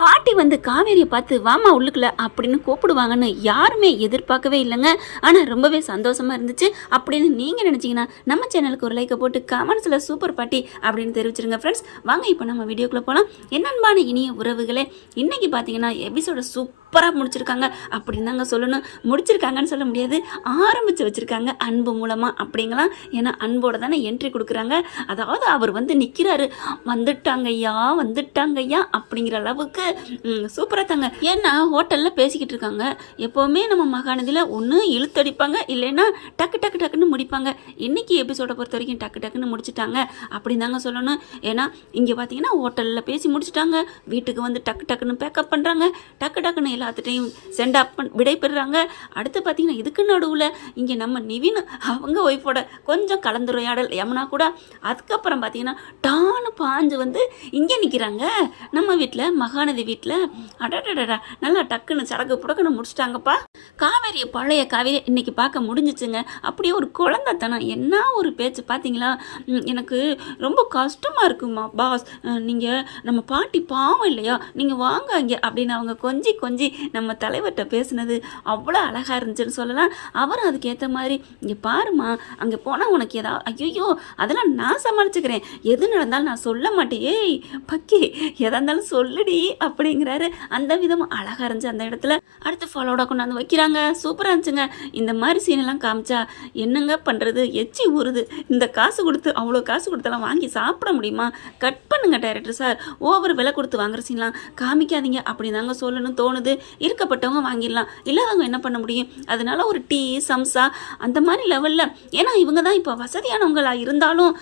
பாட்டி வந்து காவேரியை பார்த்து வாமா உள்ளுக்குள்ள அப்படின்னு கூப்பிடுவாங்கன்னு யாருமே எதிர்பார்க்கவே இல்லைங்க. ஆனால் ரொம்பவே சந்தோஷமாக இருந்துச்சு. அப்படின்னு நீங்கள் நினச்சிங்கன்னா நம்ம சேனலுக்கு ஒரு லைக்கை போட்டு கமெண்ட்ஸில் சூப்பர் பாட்டி அப்படின்னு தெரிவிச்சிருங்க ஃப்ரெண்ட்ஸ். வாங்க இப்போ நம்ம வீடியோக்குள்ளே போகலாம். என்னன்பான இனிய உறவுகளே, இன்றைக்கி பார்த்தீங்கன்னா எபிசோட சூப்பராக முடிச்சிருக்காங்க அப்படின்னு தாங்க சொல்லணும். முடிச்சிருக்காங்கன்னு சொல்ல முடியாது, ஆரம்பித்து வச்சுருக்காங்க அன்பு மூலமாக அப்படிங்களாம். ஏன்னா அன்போட தானே என்ட்ரி கொடுக்குறாங்க. அதாவது அவர் வந்து நிற்கிறாரு, வந்துட்டாங்கய்யா அப்படிங்கிற அளவுக்கு சூப்பராக தாங்க. ஏன்னா ஹோட்டலில் பேசிக்கிட்டு இருக்காங்க. எப்போவுமே நம்ம மகாநதியில் ஒன்று இழுத்தடிப்பாங்க, இல்லைன்னா டக்கு டக்கு டக்குன்னு முடிப்பாங்க. இன்றைக்கி எபிசோடை பொறுத்த வரைக்கும் டக்கு டக்குன்னு முடிச்சுட்டாங்க அப்படின்னு தாங்க சொல்லணும். ஏன்னா இங்கே பார்த்தீங்கன்னா ஹோட்டலில் பேசி முடிச்சுட்டாங்க, வீட்டுக்கு வந்து டக்கு டக்குன்னு பேக்கப் பண்ணுறாங்க, டக்கு டக்குன்னு எல்லாத்துட்டையும் சென்ட் அப் விடை பெறுறாங்க. அடுத்து பார்த்தீங்கன்னா இதுக்கு நடுவில் இங்கே நம்ம நிவின் அவங்க ஒய்ஃபோட கொஞ்சம் கலந்துரையாடல் யமுனா கூட. அதுக்கப்புறம் பார்த்தீங்கன்னா டான்னு பாஞ்சு வந்து இங்கே நிற்கிறாங்க நம்ம வீட்டில், மகாநதி வீட்டில். அடடடா, நல்லா டக்குன்னு சடக்கு புடக்குன்னு முடிச்சிட்டாங்கப்பா. காவேரியை பழைய காவேரி இன்னைக்கு பார்க்க முடிஞ்சிச்சுங்க. அப்படியே ஒரு குழந்தைத்தனம், என்ன ஒரு பேச்சு பார்த்தீங்களா? எனக்கு ரொம்ப கஷ்டமாக இருக்குமா பாஸ், நீங்கள் நம்ம பாட்டி பாவம் இல்லையா, நீங்கள் வாங்க அங்கே அப்படின்னு அவங்க கொஞ்சி கொஞ்சி நம்ம தலைவர்கிட்ட பேசுனது அவ்வளோ அழகாக இருந்துச்சுன்னு சொல்லலாம். அவரும் அதுக்கேற்ற மாதிரி இங்கே பாருமா, அங்கே போனால் உனக்கு ஏதாவது ஐயோ அதெல்லாம் நான் சமாளிச்சுக்கிறேன், எது நடந்தாலும் நான் சொல்ல மாட்டேன், ஏய் பக்கி எதா இருந்தாலும் சொல்லுடி அப்படிங்கிறாரு. அந்த விதமும் அழகாக இருந்துச்சு அந்த இடத்துல. அடுத்து ஃபாலோட கொண்டாந்து வைக்கிறாங்க, சூப்பராக இருந்துச்சுங்க. இந்த மாதிரி சீனெல்லாம் காமிச்சா என்னங்க பண்ணுறது, எச்சி ஊறுது. இந்த காசு கொடுத்து அவ்வளோ காசு கொடுத்தெல்லாம் வாங்கி சாப்பிட முடியுமா? கட் பண்ணுங்க டைரக்டர் சார், ஓவர் விலை கொடுத்து வாங்குற சீன்லாம் காமிக்காதீங்க அப்படின்னு தாங்க சொல்லணும்னு தோணுது. இருக்கப்பட்டவங்க வாங்கிடலாம், இல்லாதவங்க என்ன பண்ண முடியும்? அதனால ஒரு டீ சம்சா அந்த மாதிரி லெவலில், ஏன்னா இவங்க தான் இப்போ வசதியானவங்களாக இருந்தாலும்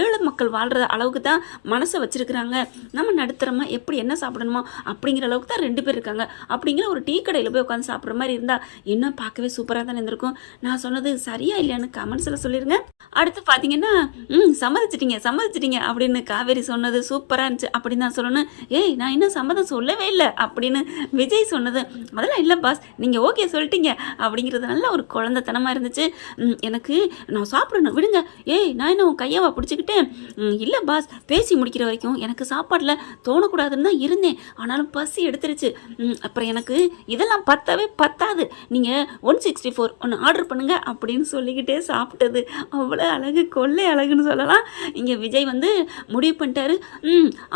ஏழை மக்கள் வாழ்கிற அளவுக்கு தான் மனசை வச்சுருக்குறாங்க. நம்ம நடுத்தரமாக எப்படி என்ன சாப்பிடணுமோ அப்படிங்கிற அளவுக்கு தான் 2 பேர் இருக்காங்க. அப்படிங்கிற ஒரு டீ கடையில் போய் உட்காந்து சாப்பிட்ற மாதிரி இருந்தால் இன்னும் பார்க்கவே சூப்பராக தான் இருந்திருக்கும். நான் சொன்னது சரியா இல்லையான்னு கமெண்ட்ஸில் சொல்லிடுங்க. அடுத்து பார்த்தீங்கன்னா சம்மதிச்சிட்டிங்க அப்படின்னு காவேரி சொன்னது சூப்பராக இருந்துச்சு அப்படின்னு தான் சொல்லணும். ஏய் நான் இன்னும் சம்மதம் சொல்லவே இல்லை அப்படின்னு விஜய் சொன்னது, அதெல்லாம் இல்லை பாஸ் நீங்கள் ஓகே சொல்லிட்டீங்க அப்படிங்கிறது நல்ல ஒரு குழந்தைத்தனமாக இருந்துச்சு. எனக்கு நான் சாப்பிடணும் விடுங்க, ஏய் நான் என்ன உன் கையாவா பிடிச்சிக்கிட்டேன், இல்லை பாஸ் பேசி முடிக்கிற வரைக்கும் எனக்கு சாப்பாட்டில் தோணக்கூடாதுன்னு தான் இருந்தேன், ஆனாலும் பசி எடுத்துருச்சு. அப்புறம் எனக்கு இதெல்லாம் பத்தாது, நீங்கள் 164 ஒன்று ஆர்டர் பண்ணுங்க அப்படின்னு சொல்லிக்கிட்டே சாப்பிட்டது அவ்வளோ அழகு, கொள்ளை அழகுன்னு சொல்லலாம். இங்கே விஜய் வந்து முடிவு பண்ணிட்டாரு,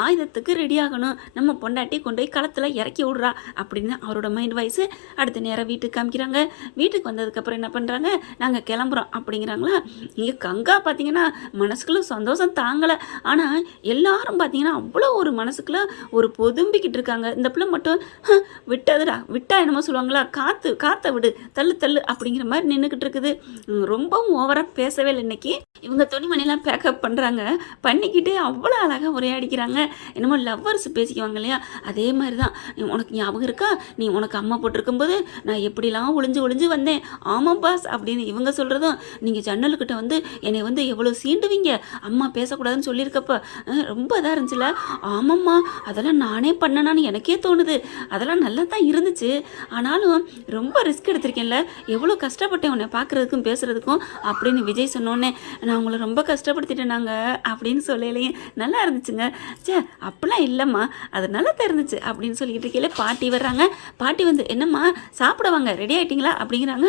ஆயுதத்துக்கு ரெடி ஆகணும், நம்ம பொண்டாட்டி கொண்டு போய் களத்தில் இறக்கி விட்றா அப்படின்னு அவரோட மைண்ட் வாய்ஸ். அடுத்த நேரம் வீட்டுக்கு காமிக்கிறாங்க. வீட்டுக்கு வந்ததுக்கப்புறம் என்ன பண்ணுறாங்க, நாங்கள் கிளம்புறோம் அப்படிங்கிறாங்களா. இங்கே கங்கா பார்த்தீங்கன்னா மனசுக்குள்ள சந்தோஷம் தாங்கலை. ஆனால் எல்லாரும் பார்த்தீங்கன்னா அவ்வளோ ஒரு மனசுக்குள்ள ஒரு பொதும்பிக்கிட்டு இருக்காங்க. இந்த பிள்ளை மட்டும் விட்டா என்னமோ சொல்லுவாங்களா, காற்றை விடு தள்ளு அப்படிங்கிற மாதிரி நின்றுக்கிட்டு இருக்குது. ரொம்பவும் ஓவராக பேசவே இல்லை இன்னைக்கு. இவங்க துணிமணிலாம் பேக்கப் பண்ணுறாங்க, பண்ணிக்கிட்டே அவ்வளோ அழகாக உரையாடிக்கிறாங்க. என்னமோ லவ்வர்ஸ் பேசிக்குவாங்க இல்லையா, அதே மாதிரி தான். உனக்கு ஞாபகம் இருக்கா, நீ உனக்கு அம்மா போட்டிருக்கும்போது நான் எப்படிலாம் ஒளிஞ்சு வந்தேன், ஆமாம் பாஸ் அப்படின்னு இவங்க சொல்கிறதும், நீங்கள் ஜன்னலுக்கிட்ட வந்து என்னை வந்து எவ்வளோ சீண்டுவீங்க, அம்மா பேசக்கூடாதுன்னு சொல்லியிருக்கப்ப ரொம்ப இதாக இருந்துச்சுல, ஆமாம்மா அதெல்லாம் நானே பண்ணனான்னு எனக்கே தோணுது, அதெல்லாம் நல்லா தான் இருந்துச்சு, ஆனாலும் ரொம்ப ரிஸ்க் எடுத்திருக்கேன்ல, எவ்வளோ கஷ்டப்பட்டேன் உன்னை பார்க்குறதுக்கும் பேசுகிறதுக்கும் அப்படின்னு விஜய் சொன்னோன்னே, நான் உங்களை ரொம்ப கஷ்டப்படுத்திட்டேன் நாங்கள் அப்படின்னு சொல்லலையே, நல்லா இருந்துச்சுங்க. சே அப்படிலாம் இல்லைம்மா, அது நல்லா தான் இருந்துச்சு அப்படின்னு சொல்லிக்கிட்டு இருக்கையில பாட்டி வர்றாங்க. பாட்டி வந்து என்னம்மா சாப்பிடுவாங்க, ரெடி ஆகிட்டிங்களா அப்படிங்கிறாங்க.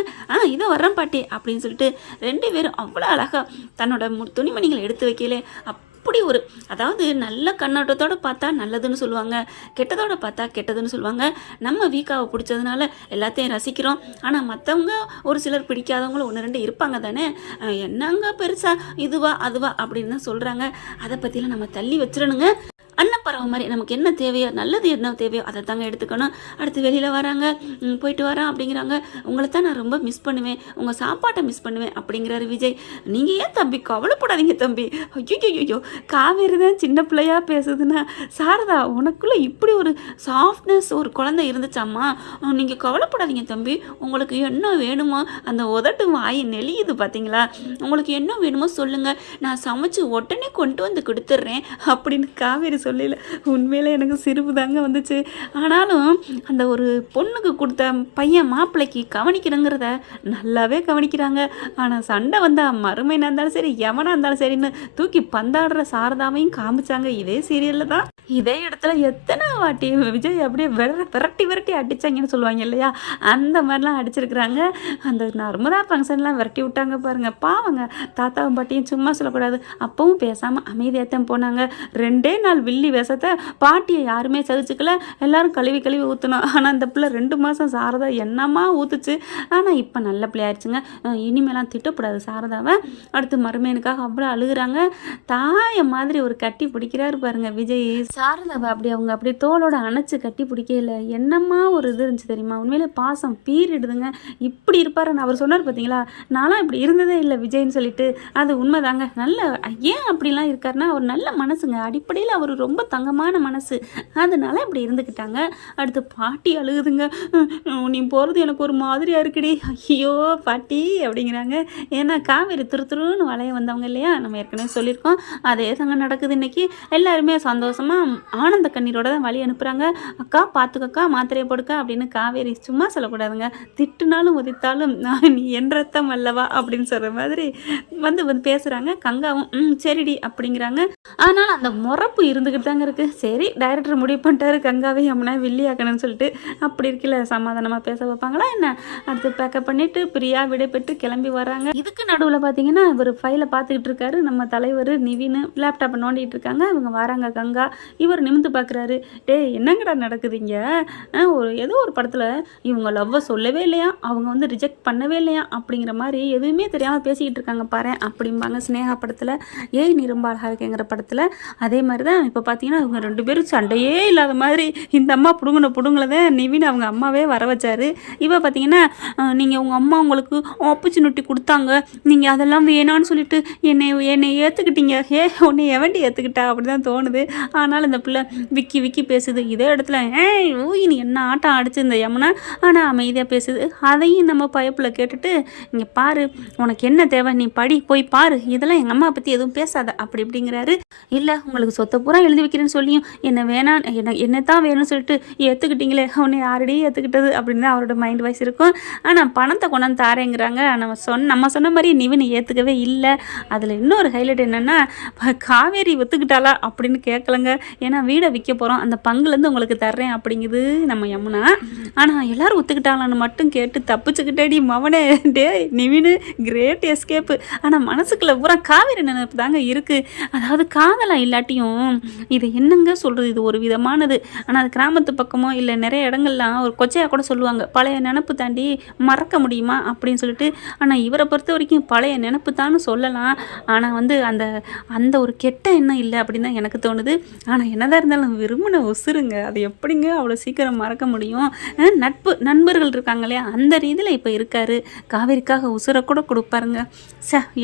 இதோ வர்றேன் பாட்டி அப்படின்னு சொல்லிட்டு 2 பேரும் அவ்வளோ அழகாக தன்னோட துணிமணிகளை எடுத்து வைக்கலே. அப்படி ஒரு, அதாவது நல்ல கண்ணோட்டத்தோடு பார்த்தா நல்லதுன்னு சொல்லுவாங்க, கெட்டதோடு பார்த்தா கெட்டதுன்னு சொல்லுவாங்க. நம்ம வீக்காவை பிடிச்சதுனால எல்லாத்தையும் ரசிக்கிறோம், ஆனால் மற்றவங்க ஒரு சிலர் பிடிக்காதவங்களும் 1 2 இருப்பாங்க தானே. என்னங்க பெருசா இதுவா அதுவா அப்படின்னு தான் சொல்கிறாங்க. அதை பற்றிலாம் நம்ம தள்ளி வச்சிடணுங்க. அன்னப்பறவை மாதிரி நமக்கு என்ன தேவையோ, நல்லது என்ன தேவையோ அதை தாங்க எடுத்துக்கணும். அடுத்து வெளியில் வராங்க, போயிட்டு வரேன் அப்படிங்கிறாங்க. உங்களை தான் நான் ரொம்ப மிஸ் பண்ணுவேன், உங்கள் சாப்பாட்டை மிஸ் பண்ணுவேன் அப்படிங்கிறாரு விஜய். நீங்கள் ஏன் தம்பி கவலைப்படாதீங்க தம்பி, ஐயோ காவேரி தான் சின்ன பிள்ளையாக பேசுதுன்னா, சாரதா உனக்குள்ளே இப்படி ஒரு சாஃப்ட்னஸ் ஒரு குழந்தை இருந்துச்சாம்மா, நீங்கள் கவலைப்படாதீங்க தம்பி, உங்களுக்கு என்ன வேணுமோ அந்த உதட்டு வாய் நெளியுது பார்த்தீங்களா, உங்களுக்கு என்ன வேணுமோ சொல்லுங்கள், நான் சமைச்சு உடனே கொண்டு வந்து கொடுத்துட்றேன் அப்படின்னு காவேரி சொல்லல. உண்மையிலே எனக்கு சிரிப்பு தாங்க வந்துச்சு. ஆனாலும் அந்த ஒரு பொண்ணுக்கு கொடுத்த பையன் மாப்பிள்ளைக்கு கவனிக்கிறங்கிறத நல்லாவே கவனிக்கிறாங்க. ஆனால் சண்டை வந்தால் மறுமைனா இருந்தாலும் சரி, எவனாக இருந்தாலும் சரின்னு தூக்கி பந்தாடுற சாரதாமையும் காமிச்சாங்க இதே சீரியலில் தான். இதே இடத்துல எத்தனை வாட்டி விஜய் அப்படியே விரட்டி விரட்டி அடிச்சாங்கன்னு சொல்லுவாங்க இல்லையா, அந்த மாதிரிலாம் அடிச்சிருக்கிறாங்க. அந்த நர்மதா ஃபங்க்ஷன்லாம் விரட்டி விட்டாங்க பாருங்க. பாவங்க தாத்தாவும் பாட்டியும் சும்மா சொல்லக்கூடாது. அப்பவும் பேசாமல் அமைதியாகத்தான் போனாங்க. 2 நாள் வில்லி விஷத்தை பாட்டியை யாருமே சகிச்சுக்கல. எல்லாரும் கழுவி கழுவி ஊற்றணும். ஆனால் அந்த பிள்ளை 2 மாதம் சாரதா என்னம்மா ஊற்றுச்சு. ஆனால் இப்போ நல்ல பிள்ளையாயிருச்சுங்க. இனிமேலாம் திட்டக்கூடாது சாரதாவை. அடுத்து மருமையனுக்காக அவ்வளோ அழுகுறாங்க. தாயை மாதிரி ஒரு கட்டி பிடிக்கிறாரு பாருங்க விஜய். சாரதாவை அப்படி அவங்க அப்படியே தோளோட அணைச்சி கட்டி பிடிக்கல. என்னம்மா ஒரு இது இருந்துச்சு தெரியுமா. உண்மையிலே பாசம் பீறிடுதுங்க. இப்படி இருப்பாருன்னு அவர் சொன்னார் பார்த்தீங்களா, நான்லாம் இப்படி இருந்ததே இல்லை விஜய்ன்னு சொல்லிட்டு. அது உண்மைதாங்க. நல்ல ஏன் அப்படிலாம் இருக்காருன்னா அவர் நல்ல மனசுங்க. அடிப்படையில் அவர் ரொம்ப தங்கமான மனசு. அதனால இப்படி இருந்துக்கிட்டாங்க. அடுத்து பாட்டி அழுகுதுங்க. நீ போகிறது எனக்கு ஒரு மாதிரியாக இருக்குடி. ஐயோ பாட்டி அப்படிங்கிறாங்க. ஏன்னா காவேரி துருன்னு வளைய வந்தவங்க இல்லையா, நம்ம ஏற்கனவே சொல்லியிருக்கோம். அதே தாங்க நடக்குது இன்னைக்கு. எல்லாருமே சந்தோஷமாக ஆனந்த கண்ணீரோட தான் வழி அனுப்புகிறாங்க. அக்கா பார்த்துக்கக்கா மாத்திரையை போடுக்கா அப்படின்னு. காவேரி சும்மா சொல்லக்கூடாதுங்க. திட்டுனாலும் உதித்தாலும் நீ என் ரத்தம் அல்லவா அப்படின்னு சொல்கிற மாதிரி வந்து பேசுகிறாங்க. கங்காவும் சரிடி அப்படிங்கிறாங்க. ஆனால் அந்த முறப்பு இருந்துக்கிட்டு தாங்க இருக்குது. சரி டைரக்டர் முடிவு பண்ணிட்டாரு கங்காவை யமுனா வில்லியாக்கணும்னு சொல்லிட்டு. அப்படி இருக்கல சமாதானமாக பேச வைப்பாங்களா என்ன. அடுத்து பேக்கப் பண்ணிவிட்டு பிரியா விடை பெற்று கிளம்பி வராங்க. இதுக்கு நடுவில் பார்த்தீங்கன்னா இவர் ஃபைலை பார்த்துக்கிட்டு இருக்காரு. நம்ம தலைவர் நிவின் லேப்டாப்பை நோண்டிகிட்டு இருக்காங்க. இவங்க வராங்க கங்கா. இவர் நிமிந்து பார்க்குறாரு. என்னங்கடா நடக்குதுங்க. ஏதோ ஒரு படத்தில் இவங்க லவ்வை சொல்லவே இல்லையா, அவங்க வந்து ரிஜெக்ட் பண்ணவே இல்லையா அப்படிங்கிற மாதிரி எதுவுமே தெரியாமல் பேசிக்கிட்டு இருக்காங்க பாரு அப்படிம்பாங்க ஸ்னேகா படத்தில். ஏய் நீ ரொம்ப அழகாக இருக்கேங்கிற படத்தில். அதே மாதிரி தான் இப்போ பார்த்தீங்கன்னா இவங்க 2 பேரும் சண்டையே இல்லாத மாதிரி இந்த அம்மா புடுங்களதை நிவின் அவங்க அம்மாவே வர வச்சாரு. இப்போ பார்த்தீங்கன்னா நீங்கள் உங்கள் அம்மா உங்களுக்கு ஆப்பர்ச்சுனிட்டி கொடுத்தாங்க, நீங்கள் அதெல்லாம் வேணான்னு சொல்லிட்டு என்னை ஏற்றுக்கிட்டீங்க. உன்னை எவண்டி ஏற்றுக்கிட்டா அப்படி தான் தோணுது. ஆனால் இந்த பிள்ளை விக்கி பேசுது. இதே இடத்துல ஊய் நீ என்ன ஆட்டம் அடிச்சு இந்த யமுனா. ஆனால் அமைதியாக பேசுது. அதையும் நம்ம பயப்பில் கேட்டுட்டு இங்கே பாரு உனக்கு என்ன தேவை நீ போய் பாரு, இதெல்லாம் எங்கள் அம்மா பற்றி எதுவும் பேசாத அப்படி இப்படிங்கிறாரு. இல்லை உங்களுக்கு சொத்தை பூரா எழுதி வைக்கிறேன்னு சொல்லியும் என்ன வேணாம் என்ன தான் வேணும்னு சொல்லிட்டு ஏற்றுக்கிட்டீங்களே, உன்னை யாரடி ஏற்றுக்கிட்டது அப்படின்னு தான் அவரோட மைண்ட் வாய்ஸ் இருக்கும். ஆனால் பணத்தை கொண்டாந்து தாரேங்கிறாங்க. நம்ம சொன்ன மாதிரி நிவின் ஏற்றுக்கவே இல்லை. அதில் இன்னொரு ஹைலைட் என்னென்னா காவேரி ஒத்துக்கிட்டாளா அப்படின்னு கேட்கலங்க. ஏன்னா வீடை விற்க போகிறோம், அந்த பங்குலேருந்து உங்களுக்கு தர்றேன் அப்படிங்குது நம்ம யமுனா. ஆனால் எல்லோரும் ஒத்துக்கிட்டாங்கன்னு மட்டும் கேட்டு தப்பிச்சுக்கிட்டேடி மவனே. Nivin great escape. ஆனால் மனசுக்குள்ள பூரா காவேரி நினைப்பு தாங்க இருக்குது. அதாவது காதலாம் இல்லாட்டியும் இது என்னங்க சொல்கிறது, இது ஒரு விதமானது. ஆனால் அது கிராமத்து பக்கமோ இல்லை நிறைய இடங்கள்லாம் ஒரு கொச்சையாக கூட சொல்லுவாங்க, பழைய நினப்பு தாண்டி மறக்க முடியுமா அப்படின்னு சொல்லிட்டு. ஆனால் இவரை பொறுத்த வரைக்கும் பழைய நினப்பு தான்னு சொல்லலாம். ஆனால் வந்து அந்த அந்த ஒரு கெட்ட எண்ணம் இல்லை அப்படின்னு தான் எனக்கு தோணுது. ஆனால் என்னதான் இருந்தாலும் விரும்பின உசுருங்க, அது எப்படிங்க அவ்வளோ சீக்கிரம் மறக்க முடியும். நண்பர்கள் இருக்காங்க இல்லையா, அந்த ரீதியில் இப்போ இருக்காரு. காவேரிக்காக உசுரை கூட கொடுப்பாருங்க.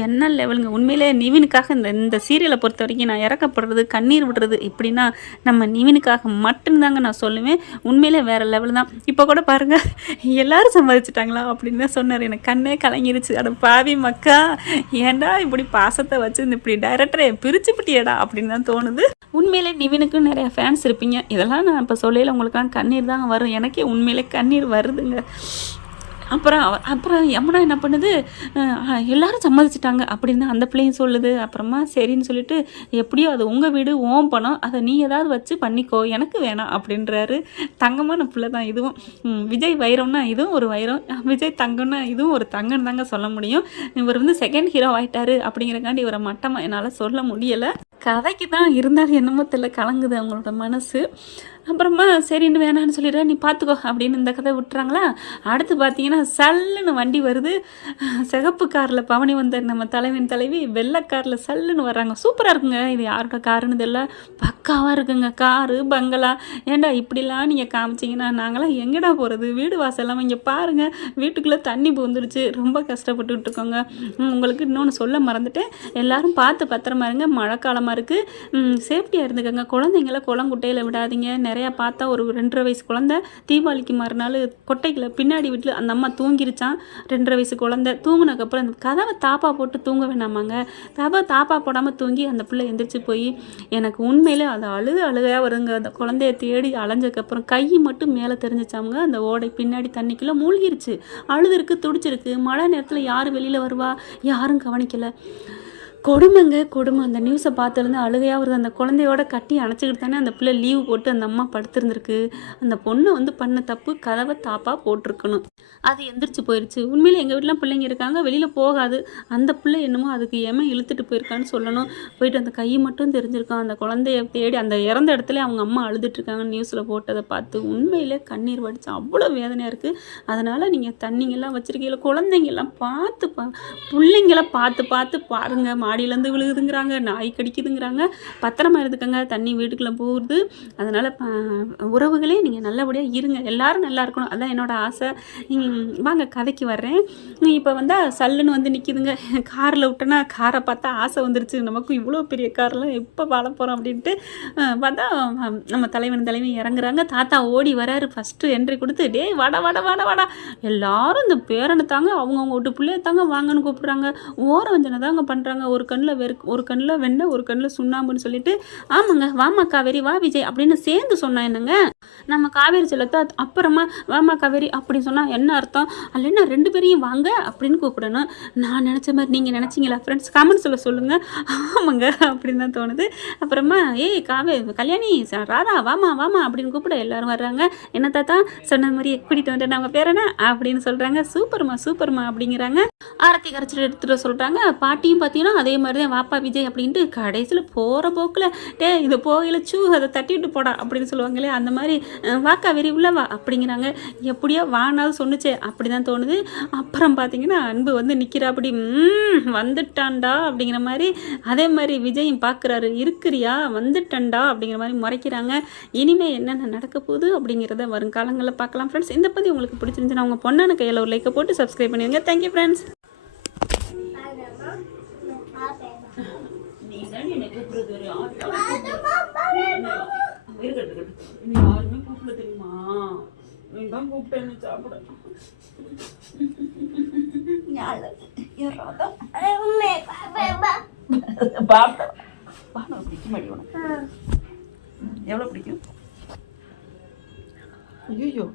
என்ன லெவலுங்க. உண்மையிலே நிவினுக்காக இந்த சீரியலை பொறுத்த வரைக்கும் நான் இறக்கப்படுறது கண்ணீர் விடுறது இப்படின்னா நம்ம நிவினுக்காக மட்டும்தாங்க நான் சொல்லுவேன். உண்மையிலே வேறு லெவல் தான். இப்போ கூட பாருங்கள் எல்லாரும் சம்பாதிச்சிட்டாங்களா அப்படின்னு தான் சொன்னார். எனக்கு கண்ணே கலங்கிருச்சு. அட பாவி மக்கா, ஏன்டா இப்படி பாசத்தை வச்சு இப்படி டைரக்டரை பிரிச்சுப்பிட்டியடா அப்படின்னு தான் தோணுது. உண்மையிலே நிவினுக்கு நிறைய ஃபேன்ஸ் இருப்பீங்க. இதெல்லாம் நான் இப்போ சொல்லையில் உங்களுக்கெல்லாம் கண்ணீர் தான் வரும். எனக்கே உண்மையிலே கண்ணீர் வருதுங்க. அப்புறம் யமுனா என்ன பண்ணுது, எல்லாரும் சம்மதிச்சிட்டாங்க அப்படின்னு அந்த பிள்ளையும் சொல்லுது. அப்புறமா சரின்னு சொல்லிட்டு எப்படியோ அது உங்கள் வீடு ஓம் பணம், அதை நீ ஏதாவது வச்சு பண்ணிக்கோ, எனக்கு வேணாம் அப்படின்றாரு. தங்கமான பிள்ளை தான் இதுவும். விஜய் வைரம்னா இதுவும் ஒரு வைரம், விஜய் தங்கம்னா இதுவும் ஒரு தங்கன்னு தாங்க சொல்ல முடியும். இவர் வந்து செகண்ட் ஹீரோ ஆகிட்டாரு அப்படிங்கிறக்காண்டி இவரை மட்டமாக என்னால் சொல்ல முடியலை. கதைக்கு தான் இருந்தாலும் என்னமோ தெரியல கலங்குது அவங்களோட மனசு. அப்புறமா சரின்னு வேணான்னு சொல்லிடுறேன், நீ பார்த்துக்கோ அப்படின்னு இந்த கதை விட்டுறாங்களா. அடுத்து பார்த்தீங்கன்னா சல்லுன்னு வண்டி வருது. சிகப்பு காரில் பவனி வந்த நம்ம தலைவன் தலைவி வெள்ளை காரில் சல்லுன்னு வர்றாங்க. சூப்பராக இருக்குங்க. இது யாரோட காருன்னு தெரியல, பக்காவாக இருக்குங்க. காரு பங்களா. ஏண்டா இப்படிலாம் நீங்கள் காமிச்சிங்கன்னா நாங்களாம் எங்கடா போகிறது, வீடு வாசல்லாம் இங்கே பாருங்கள், வீட்டுக்குள்ளே தண்ணி பூந்துடுச்சு, ரொம்ப கஷ்டப்பட்டுக்கிட்டு இருக்கோங்க. உங்களுக்கு இன்னொன்று சொல்ல மறந்துட்டேன், எல்லோரும் பார்த்து பத்திரமா இருங்க, மழை காலமாக இருக்குது, சேஃப்டியாக இருந்துக்கோங்க. குழந்தைங்கள குளங்குட்டையில் விடாதீங்க. நிறையா பார்த்தா ஒரு 2.5 வயசு குழந்தை தீபாவளிக்கு மறுநாள் கொட்டைகளை பின்னாடி வீட்டில் அந்த அம்மா தூங்கிருச்சான். 2.5 வயசு குழந்தை தூங்கினதுக்கப்புறம் அந்த கதவை தாப்பா போட்டு தூங்க வேணாமாங்க. தாப்பா போடாமல் தூங்கி அந்த பிள்ளை எந்திரிச்சு போய் எனக்கு உண்மையிலே அது அழுகையாக வருங்க. அந்த குழந்தைய தேடி அலைஞ்சதுக்கப்புறம் கை மட்டும் மேலே தெரிஞ்சிச்சாங்க. அந்த ஓடை பின்னாடி தண்ணிக்குள்ளே மூழ்கிருச்சு. அழுதுருக்கு, துடிச்சிருக்கு. மழை நேரத்தில் யார் வெளியில் வருவா, யாரும் கவனிக்கலை. கொடுமைங்க கொடுமை. அந்த நியூஸை பார்த்துருந்து அழுகையாக வருது. அந்த குழந்தையோட கட்டி அணைச்சிக்கிட்டு தானே அந்த பிள்ளை லீவு போட்டு அந்த அம்மா படுத்திருந்துருக்கு. அந்த பொண்ணை வந்து பண்ண தப்பு கதவை தாப்பாக போட்டிருக்கணும். அது எந்திரிச்சு போயிடுச்சு. உண்மையிலே எங்கள் வீட்டிலாம் பிள்ளைங்க இருக்காங்க, வெளியில் போகாது. அந்த பிள்ளை என்னமோ அதுக்கு இழுத்துட்டு போயிருக்கான்னு சொல்லணும். போயிட்டு அந்த கை மட்டும் தெரிஞ்சிருக்கான். அந்த குழந்தைய தேடி அந்த இறந்த இடத்துல அவங்க அம்மா அழுதுட்டுருக்காங்க நியூஸில் போட்டதை பார்த்து. உண்மையிலே கண்ணீர் வடிச்சு அவ்வளோ வேதனையாக இருக்குது. அதனால் நீங்கள் தண்ணிங்கெல்லாம் வச்சுருக்கீங்களா, குழந்தைங்கெல்லாம் பார்த்து பிள்ளைங்கள பார்த்து பாருங்கள். மாடியிலேருந்து விழுகுதுங்கிறாங்க, நாய் கடிக்குதுங்கிறாங்க. பத்திரமா இருந்துக்கங்க, தண்ணி வீட்டுக்குள்ளே போகுது. அதனால் உறவுகளே நீங்கள் நல்லபடியாக இருங்க, எல்லோரும் நல்லா இருக்கணும். அதான் என்னோடய ஆசை. வாங்க கதைக்கு வர்றேன். இப்போ வந்தால் சல்லுன்னு வந்து நிற்கிதுங்க. காரில் விட்டோன்னா காரை பார்த்தா ஆசை வந்துருச்சு. நமக்கும் இவ்வளோ பெரிய கார்லாம் எப்போ வாழ போகிறோம் அப்படின்ட்டு பார்த்தா நம்ம தலைவன் இறங்குறாங்க. தாத்தா ஓடி வராரு. ஃபஸ்ட்டு என்ட்ரி கொடுத்து டே வாடா வாடா வாடா வாடா. எல்லாரும் இந்த பேரனை தாங்க அவங்கவுங்க விட்டு பிள்ளைய தாங்க வாங்கன்னு கூப்பிட்றாங்க. ஓர வஞ்சனை தாங்க பண்ணுறாங்க. ஒரு கண்ணில் வெண்ணெய், ஒரு கண்ணில் சுண்ணாம்புன்னு சொல்லிட்டு ஆமாங்க வாமா காவேரி வா விஜய் அப்படின்னு சேர்ந்து சொன்னா என்னங்க. நம்ம காவேரி செல்லத்தை அப்புறமா வாமா காவேரி அப்படின்னு சொன்னால் என்ன அர்த்தம்? அல்லைன்னா 2 பேரையும் வாங்க அப்படின்னு கூப்பிடணும். நான் நினச்ச மாதிரி நீங்கள் நினச்சிங்களா ஃப்ரெண்ட்ஸ்? கமெண்ட்ஸில் சொல்லுங்கள். ஆமாங்க அப்படின்னு தான் தோணுது. அப்புறமா ஏய் கல்யாணி ராதா வாமா வாமா அப்படின்னு கூப்பிட எல்லாரும் வர்றாங்க. என்ன தாத்தா சொன்னது மாதிரி கூட்டிகிட்டு வந்துட்டேன் அவங்க பேரனா அப்படின்னு சொல்கிறாங்க. சூப்பர்மா அப்படிங்கிறாங்க. ஆரத்தி கரைச்சிட்டு எடுத்துகிட்டு சொல்கிறாங்க. பாட்டியும் பார்த்தீங்கன்னா அதே மாதிரி தான் வாப்பா விஜய் அப்படின்ட்டு கடைசியில் போகிற போக்கில் இது போகல அதை தட்டிவிட்டு போடா அப்படின்னு சொல்லுவாங்களே, அந்த மாதிரி வாக்கா வெறி உள்ளவா அப்படிங்கிறாங்க. எப்படியோ வானாவது சொன்னுச்சே அப்படி தான் தோணுது. அப்புறம் பார்த்தீங்கன்னா அன்பு வந்து நிற்கிறா. அப்படி வந்துட்டான்டா அப்படிங்கிற மாதிரி. அதே மாதிரி விஜயும் பார்க்குறாரு. இருக்கிறியா வந்துட்டண்டா அப்படிங்கிற மாதிரி முறைக்கிறாங்க. இனிமேல் என்னென்ன நடக்க போகுது அப்படிங்கிறத வரும் காலங்களில் பார்க்கலாம் ஃப்ரெண்ட்ஸ். இந்த பற்றி உங்களுக்கு பிடிச்சிருந்துச்சுன்னா அவங்க பொண்ணான கையில் ஒரு லைக்கை போட்டு சப்ஸ்கிரைப் பண்ணுவீங்க. Thank you friends. யாருமே கூப்பிட தெரியுமா? நீ தான் கூப்பிட்டேன்னு சாப்பிட. எவ்வளோ பிடிக்கும்? ஐயோ